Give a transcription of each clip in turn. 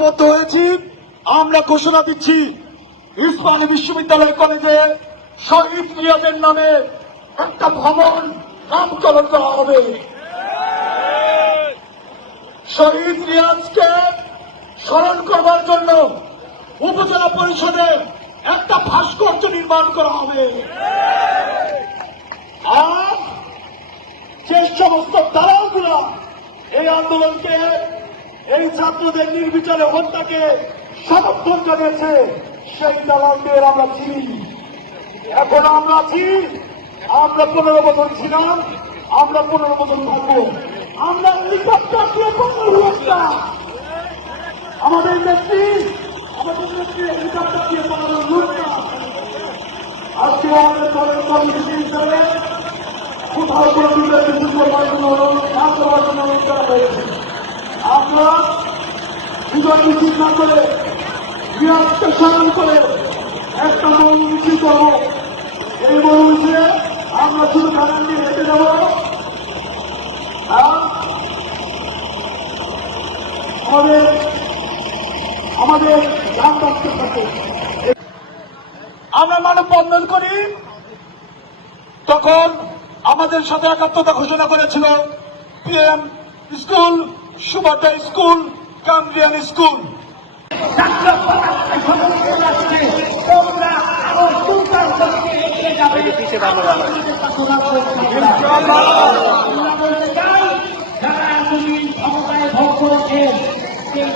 বদ্ধ হয়েছি। আমরা ঘোষণা দিচ্ছি ইসমাইলী বিশ্ববিদ্যালয় কলেজে শহীদ রিয়াজের নামে একটা ভবন নামকরণ করা হবে। শহীদ রিয়াজকে স্মরণ করবার জন্য উপজেলা পরিষদে একটা ভাস্কর্য নির্মাণ করা হবে। আর যে সমস্ত দালালগুলো এই আন্দোলনকে, এই ছাত্রদের নির্বিচারে হত্যাকে সমর্থন জানিয়েছে, সেই দালালদের আমরা চিনি। এখন আমরা আছি, আমরা 15 বছর ছিলাম, আমরা 15 বছর থাকবো। আমরা হেলিকপ্টার দিয়ে 15 না, আমাদের নেত্রী হেলিকপ্টার দিয়ে 15 লুট না। আজকে আমাদের দলের কর্মসূচি হিসাবে কোথাও কোনো বিজয় মিছিল করবার জন্য অনুরোধ না করার জন্য অনুরোধ করা হয়েছে। আমরা বিজয় মিছিল না করে রিয়াজকে স্মরণ করে একটা মৌন মিছিল করব। এই মৌন মিছিলে আমরা শুধু গান দিয়ে হেঁটে যাব। আমাদের গান বাঁচতে থাকে। আমরা মানববন্ধন করি, তখন আমাদের সাথে একাত্মতা ঘোষণা করেছিল পিএম স্কুল, সুবাটা স্কুল, কামরিয়ান স্কুল।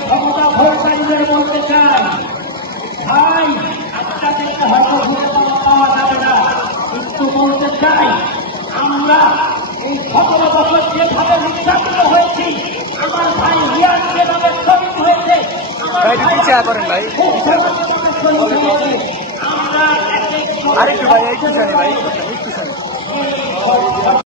ক্ষমতা ভোটকারীদের বলতে চাই, ভাই আপনাদেরকে হয়তো ভোটে পাওয়া যাবে না, কিন্তু বলতে চাই আমরা এই 17 বছর যেভাবে নির্যাতিত হয়েছি, আমার ভাই রিয়াজ যেভাবে শহীদ হয়েছে, আমার ভাই আরেকটু ভাই একটু জানি ভাই।